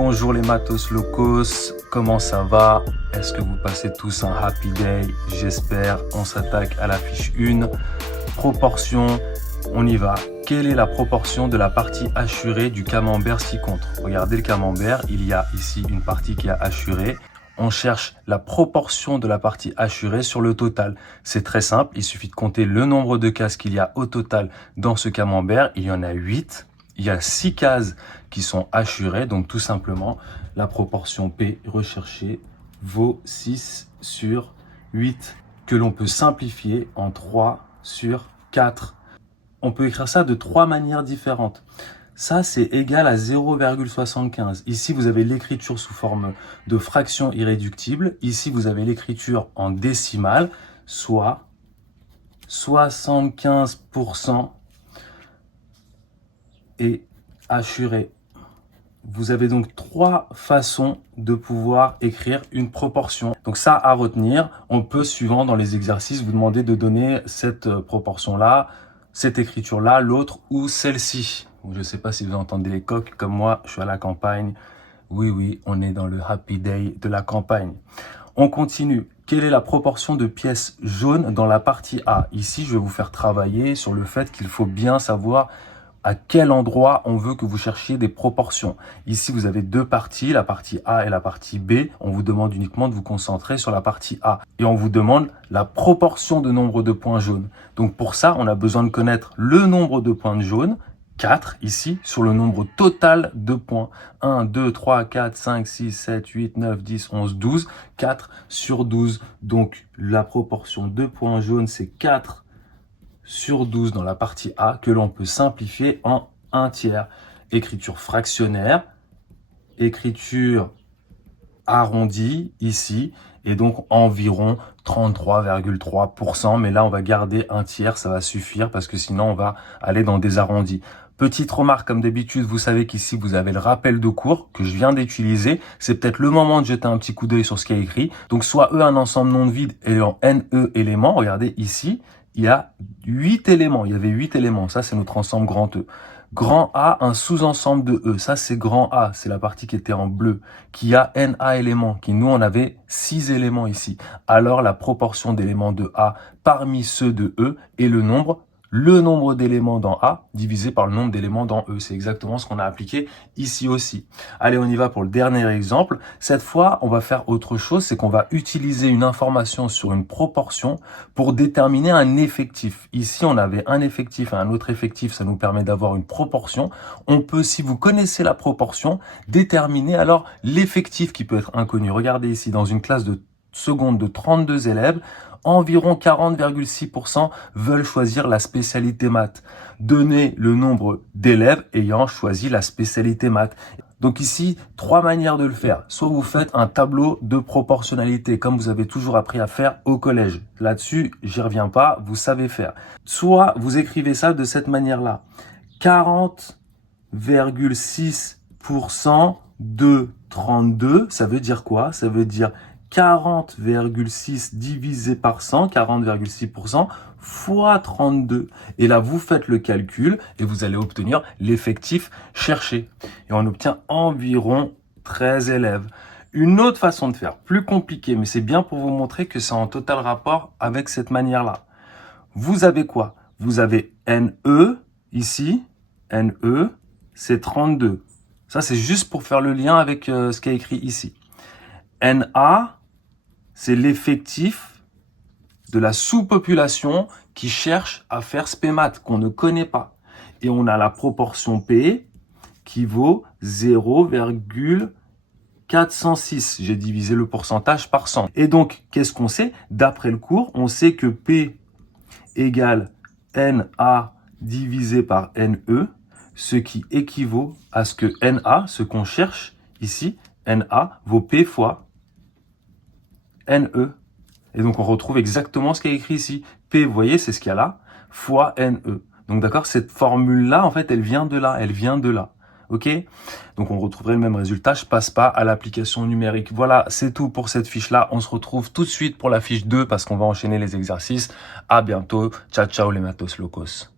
Bonjour les matos locos, comment ça va? Est-ce que vous passez tous un happy day? J'espère. On s'attaque à la fiche 1. Proportion, on y va. Quelle est la proportion de la partie hachurée du camembert ci-contre? Regardez le camembert, il y a ici une partie qui est hachurée. On cherche la proportion de la partie hachurée sur le total. C'est très simple, il suffit de compter le nombre de cases qu'il y a au total dans ce camembert. Il y en a 8. Il y a 6 cases qui sont hachurées, donc tout simplement, la proportion P recherchée vaut 6 sur 8, que l'on peut simplifier en 3 sur 4. On peut écrire ça de 3 manières différentes. Ça, c'est égal à 0,75. Ici, vous avez l'écriture sous forme de fraction irréductible. Ici, vous avez l'écriture en décimale, soit 75% et hachuré. Vous avez donc 3 façons de pouvoir écrire une proportion. Donc ça à retenir, on peut suivant dans les exercices vous demander de donner cette proportion-là, cette écriture-là, l'autre ou celle-ci. Je ne sais pas si vous entendez les coqs, comme moi je suis à la campagne. Oui, on est dans le happy day de la campagne. On continue. Quelle est la proportion de pièces jaunes dans la partie A? Ici, je vais vous faire travailler sur le fait qu'il faut bien savoir à quel endroit on veut que vous cherchiez des proportions. Ici, vous avez 2 parties, la partie A et la partie B. On vous demande uniquement de vous concentrer sur la partie A. Et on vous demande la proportion de nombre de points jaunes. Donc pour ça, on a besoin de connaître le nombre de points jaunes, 4 ici, sur le nombre total de points. 1, 2, 3, 4, 5, 6, 7, 8, 9, 10, 11, 12. 4 sur 12. Donc la proportion de points jaunes, c'est 4 sur 12 dans la partie A, que l'on peut simplifier en 1 tiers. Écriture fractionnaire, écriture arrondie ici, et donc environ 33,3%. Mais là, on va garder 1 tiers, ça va suffire, parce que sinon, on va aller dans des arrondis. Petite remarque, comme d'habitude, vous savez qu'ici, vous avez le rappel de cours que je viens d'utiliser. C'est peut-être le moment de jeter un petit coup d'œil sur ce qui est écrit. Donc, soit E, un ensemble non vide, et en NE éléments. Regardez ici, il y a 8 éléments. Il y avait 8 éléments. Ça, c'est notre ensemble grand E. Grand A, un sous-ensemble de E. Ça, c'est grand A. C'est la partie qui était en bleu. Qui a NA éléments. Qui, nous, on avait 6 éléments ici. Alors, la proportion d'éléments de A parmi ceux de E est le nombre d'éléments dans A divisé par le nombre d'éléments dans E. C'est exactement ce qu'on a appliqué ici aussi. Allez, on y va pour le dernier exemple. Cette fois, on va faire autre chose, c'est qu'on va utiliser une information sur une proportion pour déterminer un effectif. Ici, on avait un effectif et un autre effectif, ça nous permet d'avoir une proportion. On peut, si vous connaissez la proportion, déterminer alors l'effectif qui peut être inconnu. Regardez ici, dans une classe de seconde de 32 élèves, environ 40,6% veulent choisir la spécialité maths. Donnez le nombre d'élèves ayant choisi la spécialité maths. Donc ici, 3 manières de le faire. Soit vous faites un tableau de proportionnalité, comme vous avez toujours appris à faire au collège. Là-dessus, j'y reviens pas, vous savez faire. Soit vous écrivez ça de cette manière-là. 40,6% de 32, ça veut dire quoi? Ça veut dire 40,6 divisé par 100, 40,6% fois 32. Et là, vous faites le calcul et vous allez obtenir l'effectif cherché. Et on obtient environ 13 élèves. Une autre façon de faire, plus compliquée, mais c'est bien pour vous montrer que c'est en total rapport avec cette manière-là. Vous avez quoi? Vous avez NE ici. NE, c'est 32. Ça, c'est juste pour faire le lien avec ce qui est écrit ici. NA, c'est l'effectif de la sous-population qui cherche à faire SPEMAT, qu'on ne connaît pas. Et on a la proportion P qui vaut 0,406. J'ai divisé le pourcentage par 100. Et donc, qu'est-ce qu'on sait? D'après le cours, on sait que P égale NA divisé par NE, ce qui équivaut à ce que NA, ce qu'on cherche ici, NA vaut P fois NE. Et donc, on retrouve exactement ce qui est écrit ici. P, vous voyez, c'est ce qu'il y a là, fois NE. Donc, d'accord, cette formule-là, en fait, elle vient de là. Elle vient de là. OK? Donc, on retrouverait le même résultat. Je passe pas à l'application numérique. Voilà, c'est tout pour cette fiche-là. On se retrouve tout de suite pour la fiche 2 parce qu'on va enchaîner les exercices. À bientôt. Ciao, ciao les matos locos.